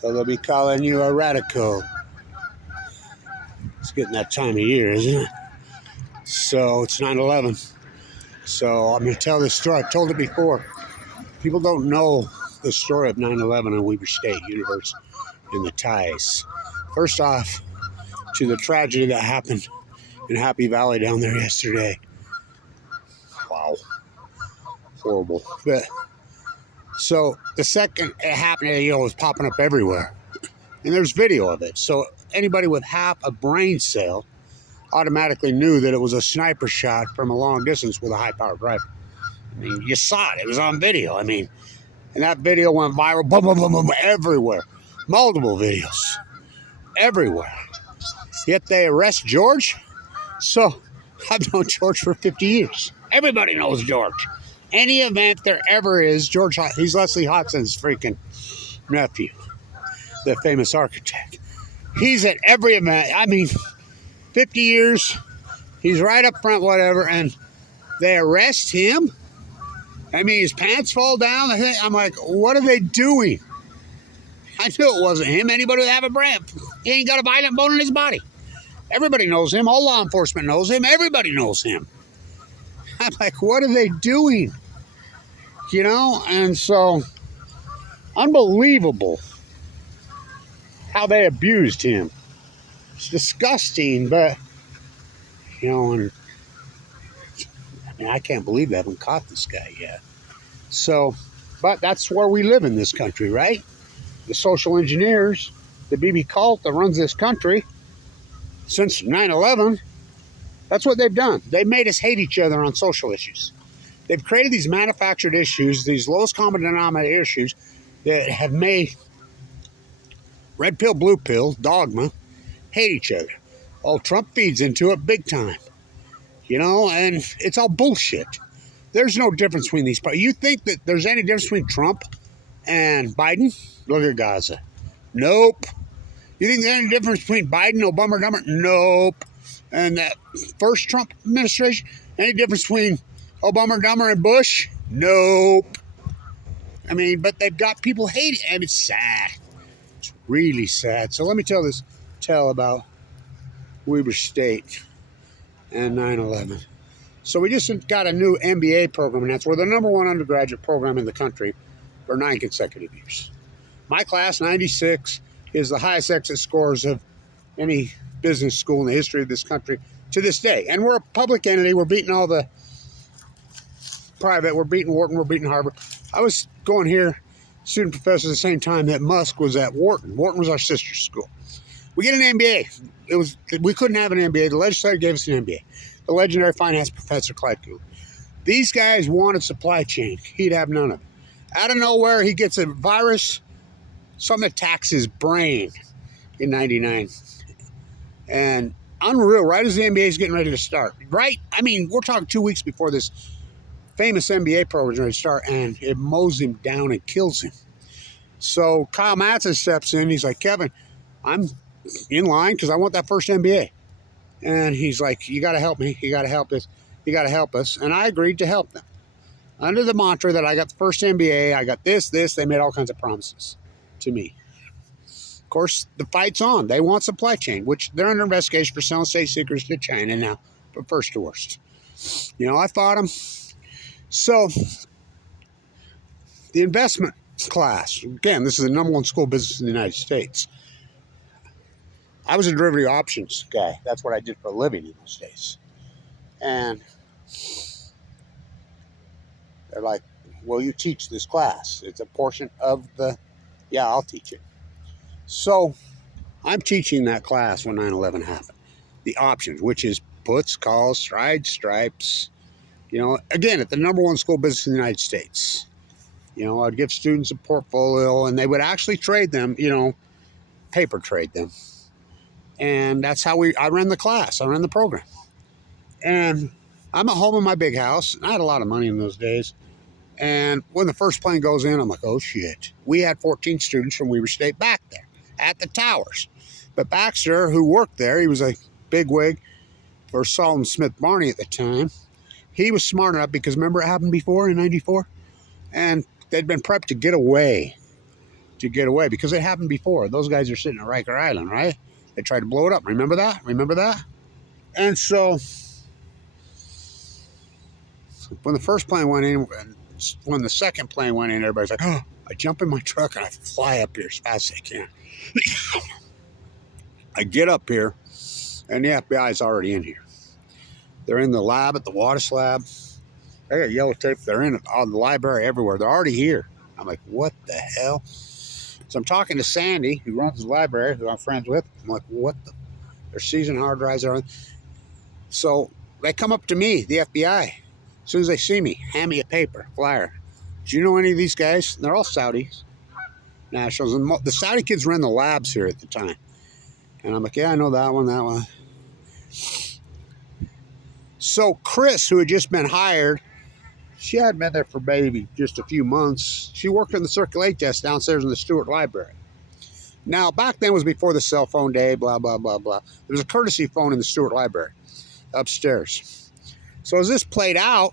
So they'll be calling you a radical. It's getting that time of year, isn't it? So it's 9/11. So I'm going to tell this story. I've told it before. People don't know the story of 9/11 on Weber State University and the ties. First off, to the tragedy that happened in Happy Valley down there yesterday. Wow. Horrible. But so the second it happened, it was popping up everywhere. And there's video of it. So anybody with half a brain cell automatically knew that it was a sniper shot from a long distance with a high-powered rifle. I mean, you saw it. It was on video. I mean, and that video went viral, boom, boom, boom, boom, everywhere. Multiple videos. Everywhere. Yet they arrest George. So I've known George for 50 years. Everybody knows George. Any event there ever is, George, he's Leslie Hodson's freaking nephew, the famous architect. He's at every event. I mean, 50 years, he's right up front, whatever, and they arrest him. I mean, his pants fall down. I'm like, what are they doing? I knew it wasn't him. Anybody would have a brand. He ain't got a violent bone in his body. Everybody knows him. All law enforcement knows him. Everybody knows him. I'm like, what are they doing? You know, and so unbelievable how they abused him. It's disgusting, but, you know, and I mean, I can't believe they haven't caught this guy yet. So, but that's where we live in this country, right? The social engineers, the BB cult that runs this country since 9/11, that's what they've done. They've made us hate each other on social issues. They've created these manufactured issues, these lowest common denominator issues that have made red pill, blue pill, dogma, hate each other. Oh, Trump feeds into it big time. You know, and it's all bullshit. There's no difference between these parties. You think that there's any difference between Trump and Biden? Look at Gaza. Nope. You think there's any difference between Biden, Obama, Dummer? Nope. And that first Trump administration? Any difference between Obama, Dummer, and Bush? Nope. I mean, but they've got people hating. And it's sad. It's really sad. So let me tell about Weber State and 9/11. So we just got a new MBA program, and that's we're the #1 undergraduate program in the country for 9 consecutive years. My class, 96, is the highest exit scores of any business school in the history of this country to this day. And we're a public entity. We're beating all the private. We're beating Wharton. We're beating Harvard. I was going here, student professor, at the same time that Musk was at Wharton. Wharton was our sister school. We get an MBA. We couldn't have an MBA. The legislature gave us an MBA. The legendary finance professor, Clyde Gould. These guys wanted supply chain. He'd have none of it. Out of nowhere, he gets a virus, something attacks his brain in 99. And unreal, right as the MBA is getting ready to start. Right? I mean, we're talking 2 weeks before this famous MBA program is ready to start, and it mows him down and kills him. So Kyle Matson steps in. He's like, Kevin, I'm in line because I want that first MBA. And he's like, you got to help me. You got to help us. You got to help us. And I agreed to help them. Under the mantra that I got the first MBA, I got this. They made all kinds of promises to me. Of course, the fight's on. They want supply chain, which they're under investigation for selling state secrets to China now, from first to worst. You know, I fought them. So, the investment class, again, this is the #1 school business in the United States. I was a derivative options guy. That's what I did for a living in those days. And they're like, well, you teach this class. It's a portion of the, yeah, I'll teach it. So I'm teaching that class when 9/11 happened. The options, which is puts, calls, stripes. You know, again, at the #1 school business in the United States. You know, I'd give students a portfolio, and they would actually trade them, you know, paper trade them. And that's how I ran the class. I ran the program. And I'm at home in my big house. I had a lot of money in those days. And when the first plane goes in, I'm like, oh, shit. We had 14 students from Weber State back there at the towers. But Baxter, who worked there, he was a bigwig for Solomon Smith Barney at the time. He was smart enough because remember it happened before in 94? And they'd been prepped to get away to get away because it happened before. Those guys are sitting at Riker Island, right? They tried to blow it up. Remember that? Remember that? And so when the first plane went in, when the second plane went in, everybody's like, oh, I jump in my truck and I fly up here as fast as I can. I get up here and the FBI is already in here. They're in the lab at the Wattis lab. They got yellow tape. They're in the library everywhere. They're already here. I'm like, what the hell? So I'm talking to Sandy, who runs the library, who I'm friends with. I'm like, what the? They're seizing hard drives. So they come up to me, the FBI. As soon as they see me, hand me a paper, flyer. Do you know any of these guys? They're all Saudis, nationals. And the Saudi kids ran the labs here at the time. And I'm like, yeah, I know that one, that one. So Chris, who had just been hired, she hadn't been there for maybe just a few months. She worked in the Circulate desk downstairs in the Stewart Library. Now, back then was before the cell phone day, blah, blah, blah, blah. There was a courtesy phone in the Stewart Library upstairs. So as this played out,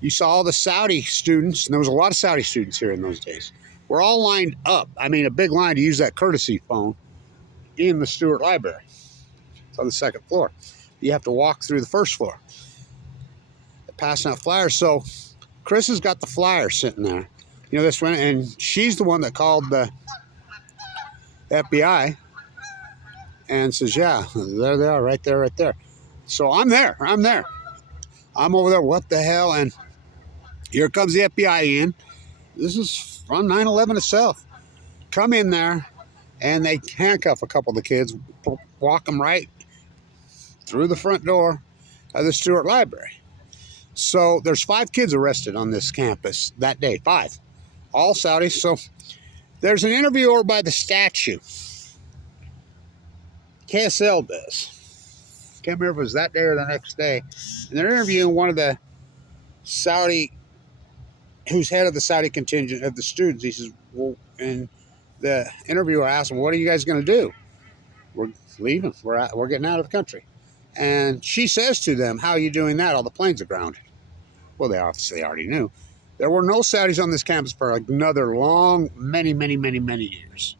you saw all the Saudi students, and there was a lot of Saudi students here in those days. We're all lined up. I mean, a big line to use that courtesy phone in the Stewart Library. It's on the second floor. You have to walk through the first floor. They're passing out flyers. So Chris has got the flyer sitting there. You know, this one, and she's the one that called the FBI and says, yeah, there they are, right there, right there. So I'm there. I'm over there. What the hell? And here comes the FBI in. This is from 9/11 itself. Come in there, and they handcuff a couple of the kids, walk them right through the front door of the Stewart Library. So there's 5 kids arrested on this campus that day, 5. All Saudis. So there's an interview over by the statue. KSL does. Can't remember if it was that day or the next day. And they're interviewing one of the Saudi, who's head of the Saudi contingent of the students. He says, well, and the interviewer asked him, what are you guys going to do? We're leaving. We're getting out of the country. And she says to them, how are you doing that? All the planes are grounded. Well, they obviously already knew. There were no Saudis on this campus for another long, many years.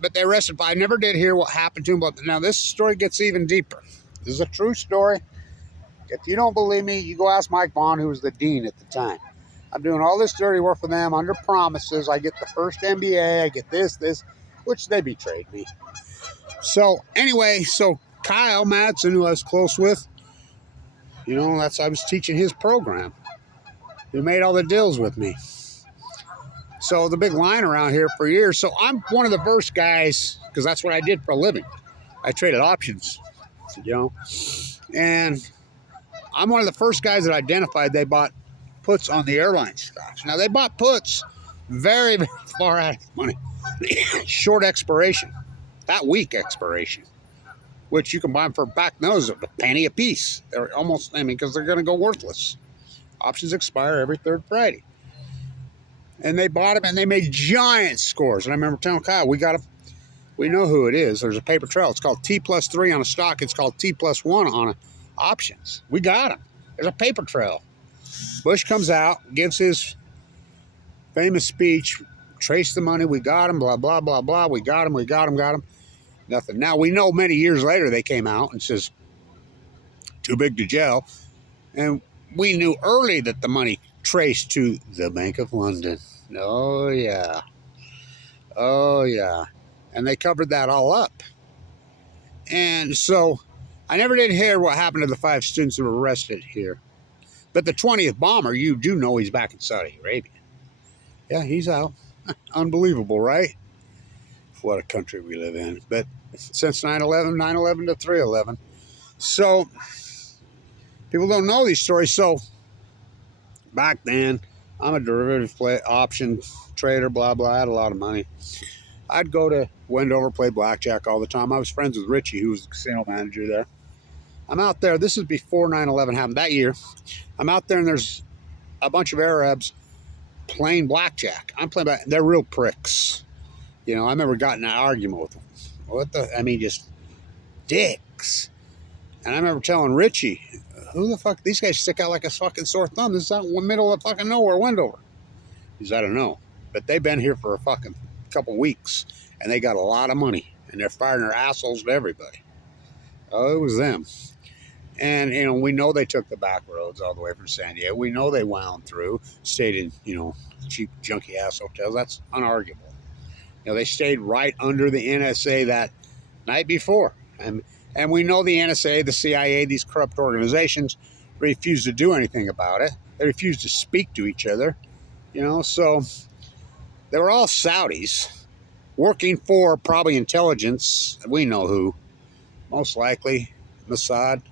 But they arrested 5. I never did hear what happened to them. But now this story gets even deeper. This is a true story. If you don't believe me, you go ask Mike Vaughn, who was the dean at the time. I'm doing all this dirty work for them under promises. I get the first MBA. I get this, which they betrayed me. So anyway, Kyle Madsen, who I was close with, you know, I was teaching his program. He made all the deals with me. So the big line around here for years. So I'm one of the first guys, because that's what I did for a living. I traded options, you know. And I'm one of the first guys that identified they bought puts on the airline stocks. Now, they bought puts very, very far out of money. Short expiration. That week expiration. Which you can buy them for back nose of a penny a piece. They're almost, because they're going to go worthless. Options expire every 3rd Friday. And they bought them, and they made giant scores. And I remember telling Kyle, we got them. We know who it is. There's a paper trail. It's called T+3 on a stock. It's called T+1 on options. We got them. There's a paper trail. Bush comes out, gives his famous speech, trace the money, we got them, blah, blah, blah, blah. We got them. Nothing. Now, we know many years later they came out and says, too big to jail. And we knew early that the money traced to the Bank of London. Oh, yeah. And they covered that all up. And so I never did hear what happened to the 5 students who were arrested here. But the 20th bomber, you do know he's back in Saudi Arabia. Yeah, he's out. Unbelievable, right? What a country we live in. But since 9/11 to 3/11. So people don't know these stories. So back then, I'm a derivative option trader, blah, blah. I had a lot of money. I'd go to Wendover, play blackjack all the time. I was friends with Richie, who was the casino manager there. I'm out there. This is before 9/11 happened that year. I'm out there, and there's a bunch of Arabs playing blackjack. I'm playing blackjack. They're real pricks. You know, I remember getting in an argument with them. Just dicks. And I remember telling Richie, who the fuck, these guys stick out like a fucking sore thumb. This is out in the middle of fucking nowhere, Wendover. He said, I don't know. but they've been here for a fucking couple weeks, and they got a lot of money, and they're firing their assholes to everybody. Oh, it was them. And, we know they took the back roads all the way from San Diego. We know they wound through, stayed in, cheap, junky ass hotels. That's unarguable. They stayed right under the NSA that night before. And we know the NSA, the CIA, these corrupt organizations refuse to do anything about it. They refuse to speak to each other, so they were all Saudis working for probably intelligence. We know who, most likely Mossad.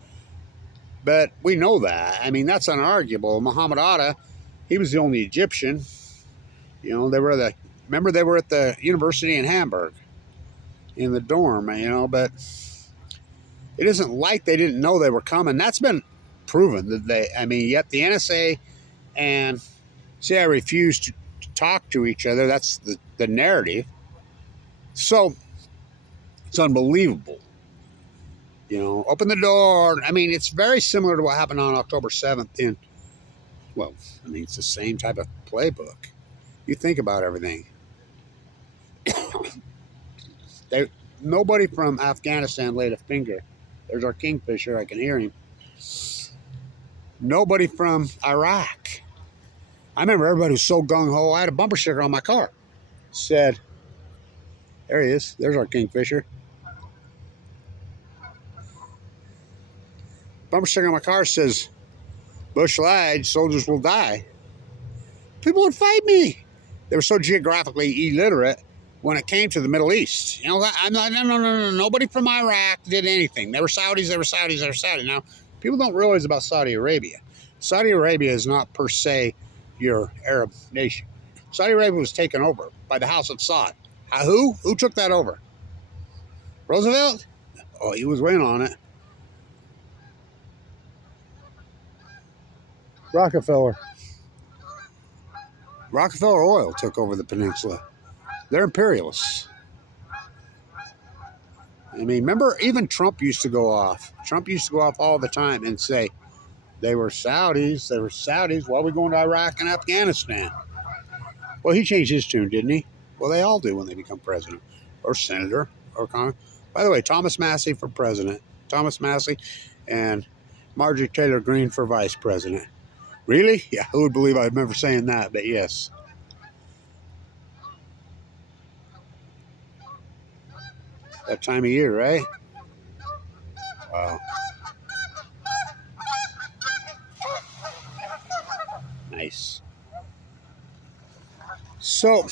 But we know that. I mean, that's unarguable. Muhammad Atta, he was the only Egyptian. Remember they were at the university in Hamburg in the dorm, but it isn't like they didn't know they were coming. That's been proven yet the NSA and CIA refused to talk to each other. That's the narrative. So it's unbelievable. Open the door. I mean, it's very similar to what happened on October 7th it's the same type of playbook. You think about everything. Nobody from Afghanistan laid a finger. There's our Kingfisher. I can hear him. Nobody from Iraq. I remember everybody was so gung-ho. I had a bumper sticker on my car. Said, there he is. There's our Kingfisher. Bumper sticker on my car says, Bush lied, soldiers will die. People would fight me. They were so geographically illiterate when it came to the Middle East. I'm like, no. Nobody from Iraq did anything. They were Saudis. Now, people don't realize about Saudi Arabia. Saudi Arabia is not per se your Arab nation. Saudi Arabia was taken over by the House of Saud. Who? Who took that over? Roosevelt? Oh, he was weighing on it. Rockefeller Oil took over the peninsula. They're imperialists. I mean, remember, even Trump used to go off. Trump used to go off all the time and say, they were Saudis. Why are we going to Iraq and Afghanistan? Well, he changed his tune, didn't he? Well, they all do when they become president or senator or Congress. By the way, Thomas Massey for president. Thomas Massey and Marjorie Taylor Greene for vice president. Really? Yeah, who would believe I remember saying that, but yes. That time of year, right? Wow. Nice. So,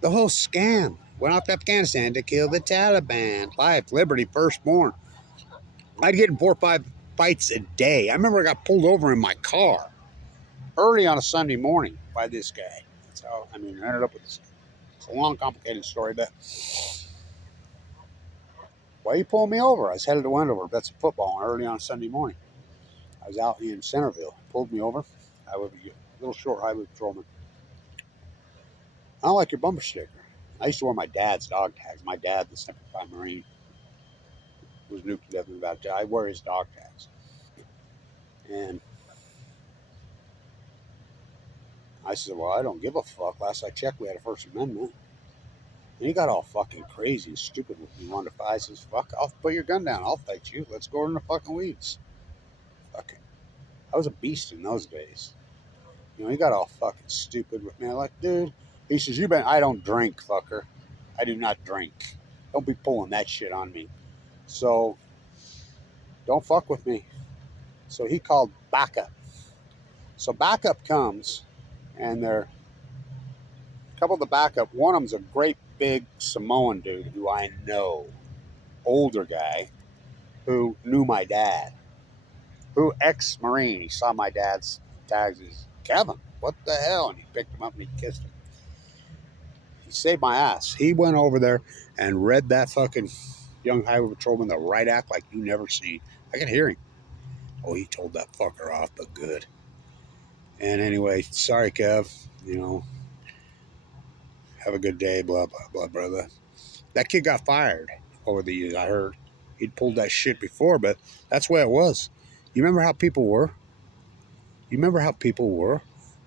the whole scam went off to Afghanistan to kill the Taliban. Life, liberty, firstborn. I'd get in 4 or 5 fights a day. I remember I got pulled over in my car early on a Sunday morning by this guy. That's how, I ended up with this. It's a long, complicated story, but why are you pulling me over? I was headed to Wendover. That's a football early on a Sunday morning. I was out in Centerville. Pulled me over. I was a little short highway patrolman. I don't like your bumper sticker. I used to wear my dad's dog tags. My dad, the Semper Fi Marine, was nuked to death about that. I wear his dog tags. And I said, well, I don't give a fuck. Last I checked, we had a First Amendment. And he got all fucking crazy and stupid with me. Wanted to fight. I says, fuck, I'll put your gun down. I'll fight you. Let's go in the fucking weeds. Fucking. I was a beast in those days. He got all fucking stupid with me. I'm like, dude. He says, I don't drink, fucker. I do not drink. Don't be pulling that shit on me. So, don't fuck with me. So he called backup. So backup comes, and they're a couple of the backup. One of them's a great big Samoan dude who I know, older guy, who knew my dad, who ex-Marine. He saw my dad's tags. He's, Kevin, what the hell? And he picked him up and he kissed him. He saved my ass. He went over there and read that fucking young highway patrolman the right act like you never see. I can hear him. Oh, he told that fucker off, but good. And anyway, sorry, Kev. Have a good day, blah, blah, blah, brother. That kid got fired over the years, I heard. He'd pulled that shit before, but that's the way it was. You remember how people were?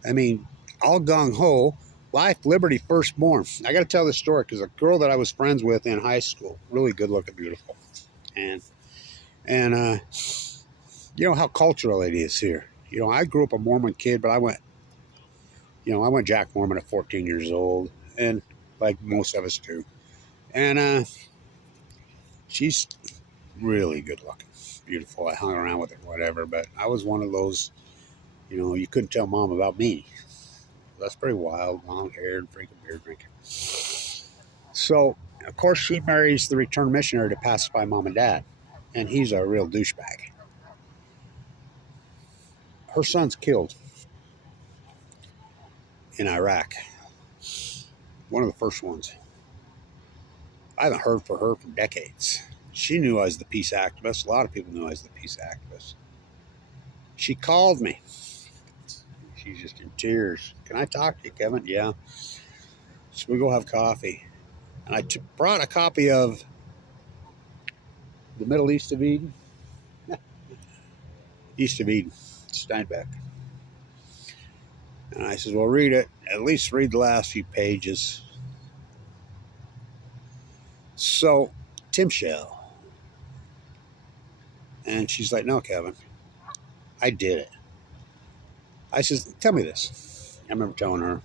I mean, all gung-ho, life, liberty, firstborn. I got to tell this story because a girl that I was friends with in high school, really good looking, beautiful. And you know how cultural it is here. You know, I grew up a Mormon kid, but I went Jack Mormon at 14 years old, and like most of us do. And she's really good looking, beautiful. I hung around with her, whatever. But I was one of those, you couldn't tell mom about me. That's pretty wild, long haired, freaking beer drinking. So, of course, she marries the return missionary to pacify mom and dad, and he's a real douchebag. Her son's killed in Iraq, one of the first ones. I haven't heard from her for decades. She knew I was the peace activist. A lot of people knew I was the peace activist. She called me. She's just in tears. Can I talk to you, Kevin? Yeah. So we go have coffee. And I brought a copy of The Middle East of Eden. East of Eden, Steinbeck. And I says, well, read it. At least read the last few pages. So, Tim Shell. And she's like, no, Kevin, I did it. I says, tell me this. I remember telling her,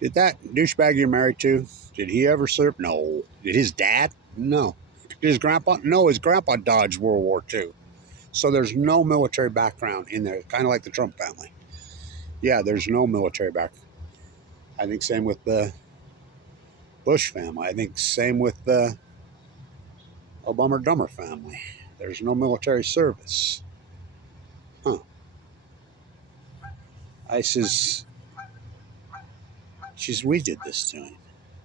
did that douchebag you're married to, did he ever serve? No. Did his dad? No. Did his grandpa? No, his grandpa dodged World War II. So there's no military background in there, kind of like the Trump family. Yeah, there's no military background. I think same with the Bush family. I think same with the Obama Dummer family. There's no military service. Huh. I says, we did this to him.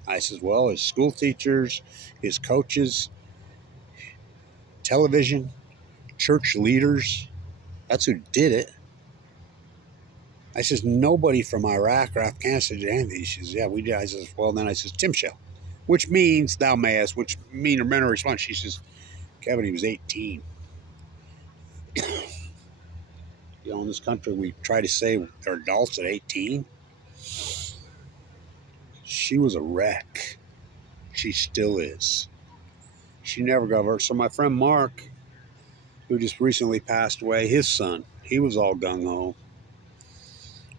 I says, well, his school teachers, his coaches, television, church leaders, that's who did it. I says, nobody from Iraq or Afghanistan did anything. She says, yeah, we did. I says, well, then I says, Tim Shell, which means thou mayest, which mean or men response. She says, Kevin, he was 18. In this country, we try to say they're adults at 18. She was a wreck. She still is. She never got hurt. So my friend Mark, who just recently passed away, his son, he was all gung-ho.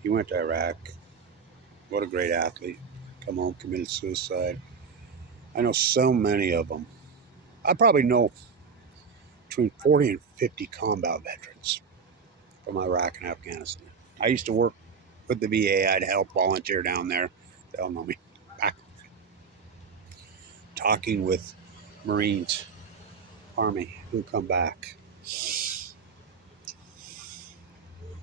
He went to Iraq. What a great athlete. Come home, committed suicide. I know so many of them. I probably know between 40 and 50 combat veterans from Iraq and Afghanistan. I used to work with the VA. I'd help volunteer down there. They'll know me. Back talking with Marines, Army, who come back.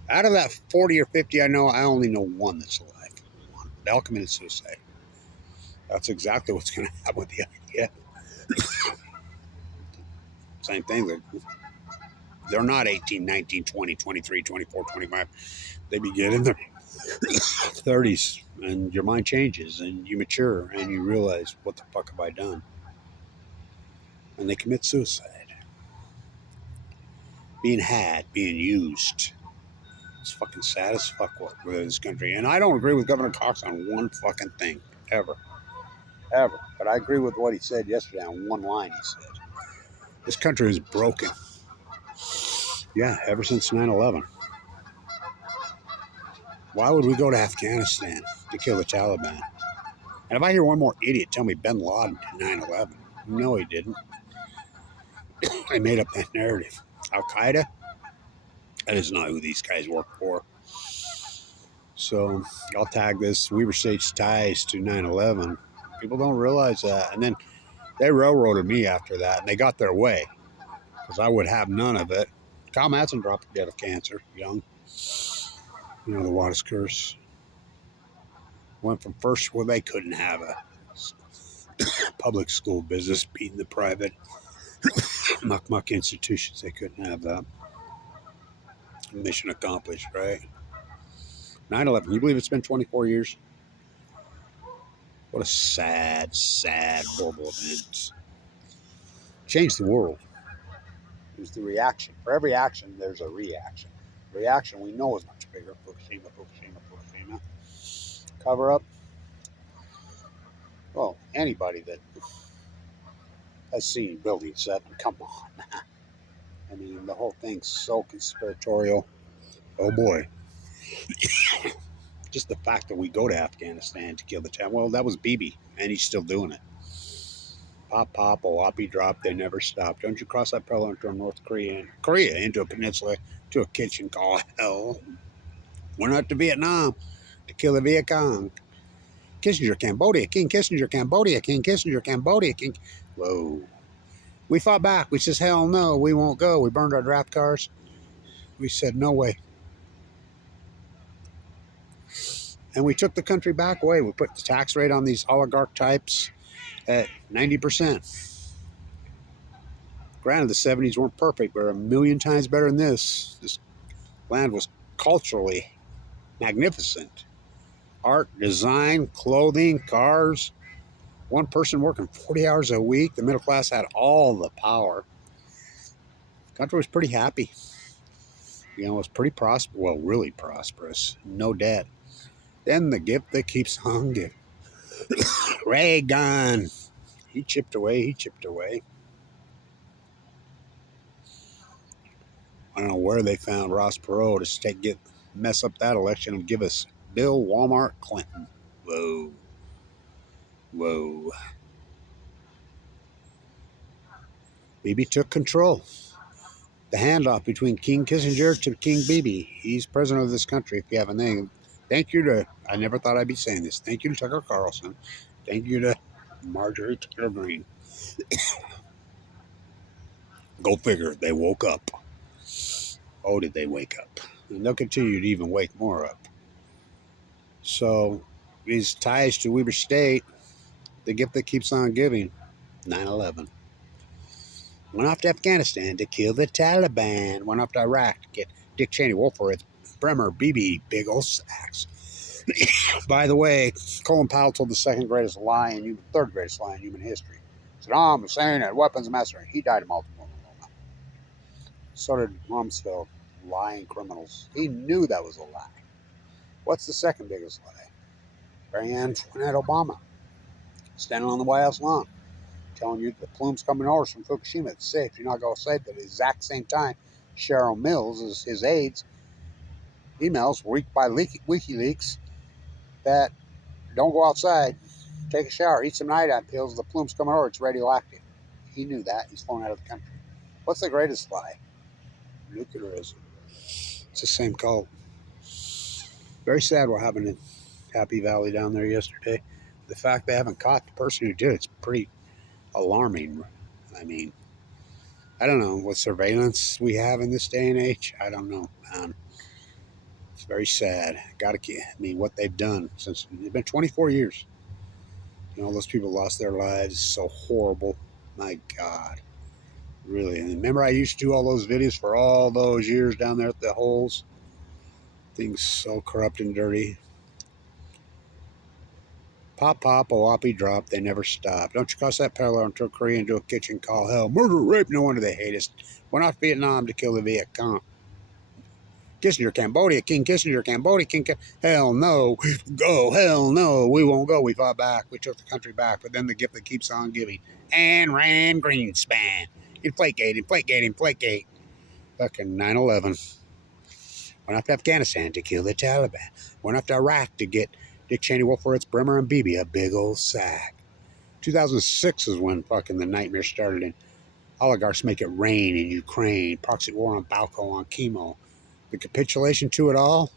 Out of that 40 or 50 I know, I only know one that's alive. One. They all committed suicide. That's exactly what's going to happen with the IDF. Same thing. They're not 18, 19, 20, 23, 24, 25. They begin in their 30s, and your mind changes, and you mature, and you realize, what the fuck have I done? And they commit suicide. Being used. It's fucking sad as fuck with this country. And I don't agree with Governor Cox on one fucking thing, ever. Ever. But I agree with what he said yesterday on one line he said. This country is broken. Yeah, ever since 9/11. Why would we go to Afghanistan to kill the Taliban? And if I hear one more idiot tell me Bin Laden did 9/11, no, he didn't. They made up that narrative. Al-Qaeda? That is not who these guys work for. So I'll tag this Weber State ties to 9/11. People don't realize that. And then they railroaded me after that, and they got their way because I would have none of it. Kyle Madsen dropped dead of cancer, young. The Wattis curse. Went from first, well, they couldn't have a public school business beating the private muck institutions. They couldn't have that. Mission accomplished, right? 9/11. You believe it's been 24 years? What a sad, horrible event. Changed the world. It was the reaction. For every action, there's a reaction. Reaction we know is much bigger. Fukushima. Cover up. Well, anybody that has seen Building 7, come on. I mean, the whole thing's so conspiratorial. Oh boy. Just the fact that we go to Afghanistan to kill the Taliban. Well, that was Bibi, and he's still doing it. Pop, pop, Oapi drop, they never stop. Don't you cross that parallel into North Korea, into a peninsula, to a kitchen called hell. We're not to Vietnam to kill the Viet Cong. Kissinger, Cambodia, King Kissinger, Cambodia, King Kissinger, Cambodia, King. Whoa. We fought back. We says, hell no, we won't go. We burned our draft cars. We said, no way. And we took the country back away. We put the tax rate on these oligarch types at 90%. Granted, the 70s weren't perfect, but a million times better than this. This land was culturally magnificent. Art, design, clothing, cars. One person working 40 hours a week. The middle class had all the power. The country was pretty happy. You know, it was pretty prosperous. Well, really prosperous. No debt. Then the gift that keeps on giving. Reagan. He chipped away. I don't know where they found Ross Perot to mess up that election and give us Bill Walmart Clinton. Whoa. Bibi took control. The handoff between King Kissinger to King Bibi. He's president of this country, if you have a name. Thank you to, I never thought I'd be saying this, thank you to Tucker Carlson. Thank you to Marjorie Taylor Greene. Go figure, they woke up. Oh, did they wake up? And they'll continue to even wake more up. So, these ties to Weber State, the gift that keeps on giving, 9/11. Went off to Afghanistan to kill the Taliban. Went off to Iraq to get Dick Cheney, Wolfowitz, Bremer, Bibi, big old sacks. By the way, Colin Powell told the third greatest lie in human history. Saddam Hussein had weapons of mass. He died of multiple myeloma. So did Rumsfeld, lying criminals. He knew that was a lie. What's the second biggest lie? Barry Antoinette Obama, standing on the White House lawn, telling you the plume's coming over from Fukushima. It's safe. You're not going to save it. At the exact same time, Cheryl Mills, his aides, emails leaked by WikiLeaks that don't go outside, take a shower, eat some night-out pills. The plume's coming over. It's radioactive. He knew that. He's flown out of the country. What's the greatest lie? Nuclearism. It's the same cult. Very sad what happened in Happy Valley down there yesterday. The fact they haven't caught the person who did it's pretty alarming. I mean, I don't know what surveillance we have in this day and age. I don't know. It's very sad. What they've done since it's been 24 years. You know, those people lost their lives. So horrible. My God. Really. And remember I used to do all those videos for all those years down there at the holes? Things so corrupt and dirty. Pop, Oapi drop, they never stop. Don't you cross that parallel into Korea into a kitchen call hell. Murder, rape, no wonder they hate us. Went off to Vietnam to kill the Viet Cong. Kissinger, Cambodia, King Kissinger, Cambodia, hell no. Go, hell no. We won't go. We fought back. We took the country back. But then the gift that keeps on giving. Ayn Rand Greenspan. Inflategate. Fucking 9/11. Went off to Afghanistan to kill the Taliban. Went off to Iraq to get Dick Cheney, Wolfowitz, Bremer, and Bibi a big old sack. 2006 is when fucking the nightmare started and oligarchs make it rain in Ukraine. Proxy war on Balco, on chemo. The capitulation to it all?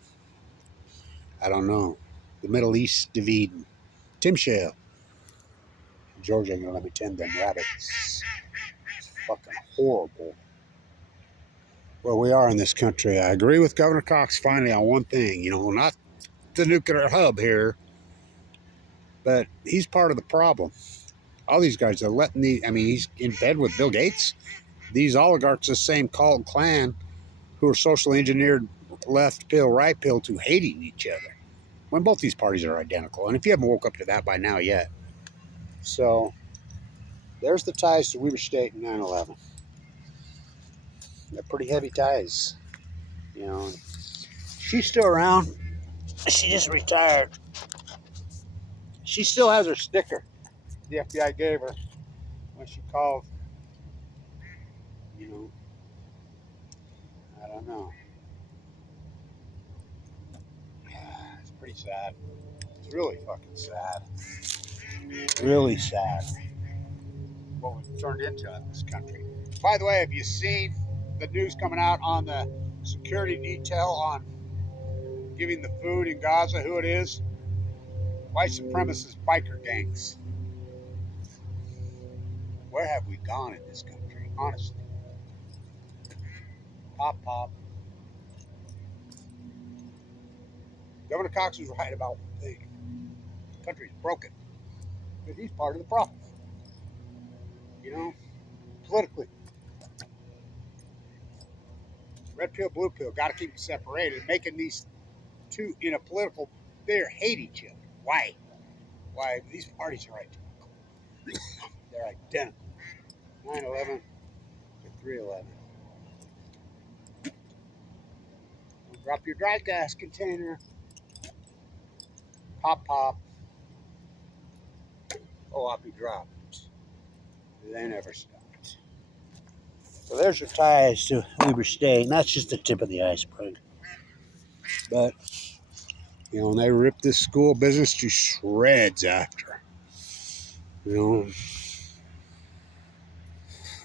I don't know. The Middle East dividing. Tim Shale. Georgia ain't gonna let me tend them rabbits. It's fucking horrible. Where we are in this country. I agree with Governor Cox finally on one thing. You know, not the nuclear hub here, but he's part of the problem. All these guys are letting he's in bed with Bill Gates. These oligarchs, the same cult clan who are socially engineered left pill, right pill to hating each other. When both these parties are identical. And if you haven't woke up to that by now yet. So, there's the ties to Weber State and 9/11. They're pretty heavy ties. You know, she's still around. She just retired. She still has her sticker the FBI gave her when she called. You know, I don't know. It's pretty sad. It's really fucking sad. Really sad what we've turned into in this country. By the way, have you seen the news coming out on the security detail on giving the food in Gaza who it is? White supremacist biker gangs. Where have we gone in this country? Honestly. Pop, pop. Governor Cox was right about one thing. The country's broken. But he's part of the problem. You know, politically. Red pill, blue pill, got to keep them separated. Making these two in a political, they hate each other. Why? Why? These parties are identical. They're identical. 9/11 to 3/11. Drop your dry gas container. Pop, pop. Oh, I'll be dropped. They never stopped. So there's your ties to Weber State. And that's just the tip of the iceberg. But, you know, and they ripped this school business to shreds after. You know,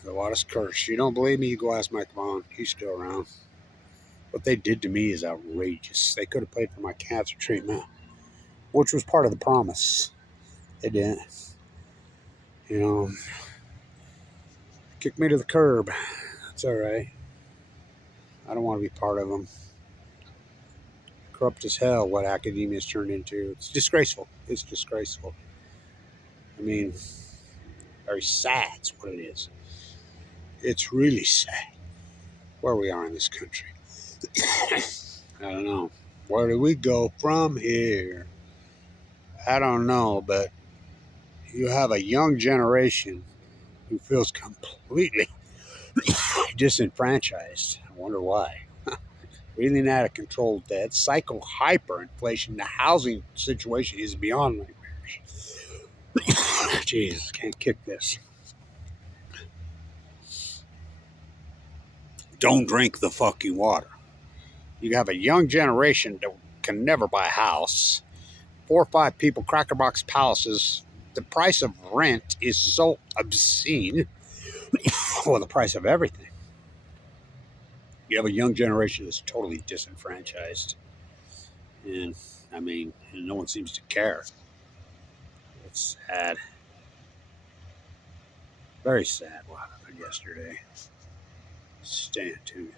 the Wattis curse. You don't believe me? You go ask Mike Vaughn. He's still around. What they did to me is outrageous. They could have paid for my cancer treatment, which was part of the promise. They didn't. You know, kick me to the curb. That's all right. I don't want to be part of them. Corrupt as hell what academia's turned into. It's disgraceful. It's disgraceful. I mean, very sad. It's what it is. It's really sad where we are in this country. I don't know. Where do we go from here? I don't know, but you have a young generation who feels completely disenfranchised. I wonder why. Breathing out of control debt, psycho hyperinflation. The housing situation is beyond nightmarish. Jesus, can't kick this. Don't drink the fucking water. You have a young generation that can never buy a house. 4 or 5 people, Cracker Box palaces. The price of rent is so obscene. Well, the price of everything. You have a young generation that's totally disenfranchised. And, I mean, no one seems to care. It's sad. Very sad what happened yesterday. Stay tuned.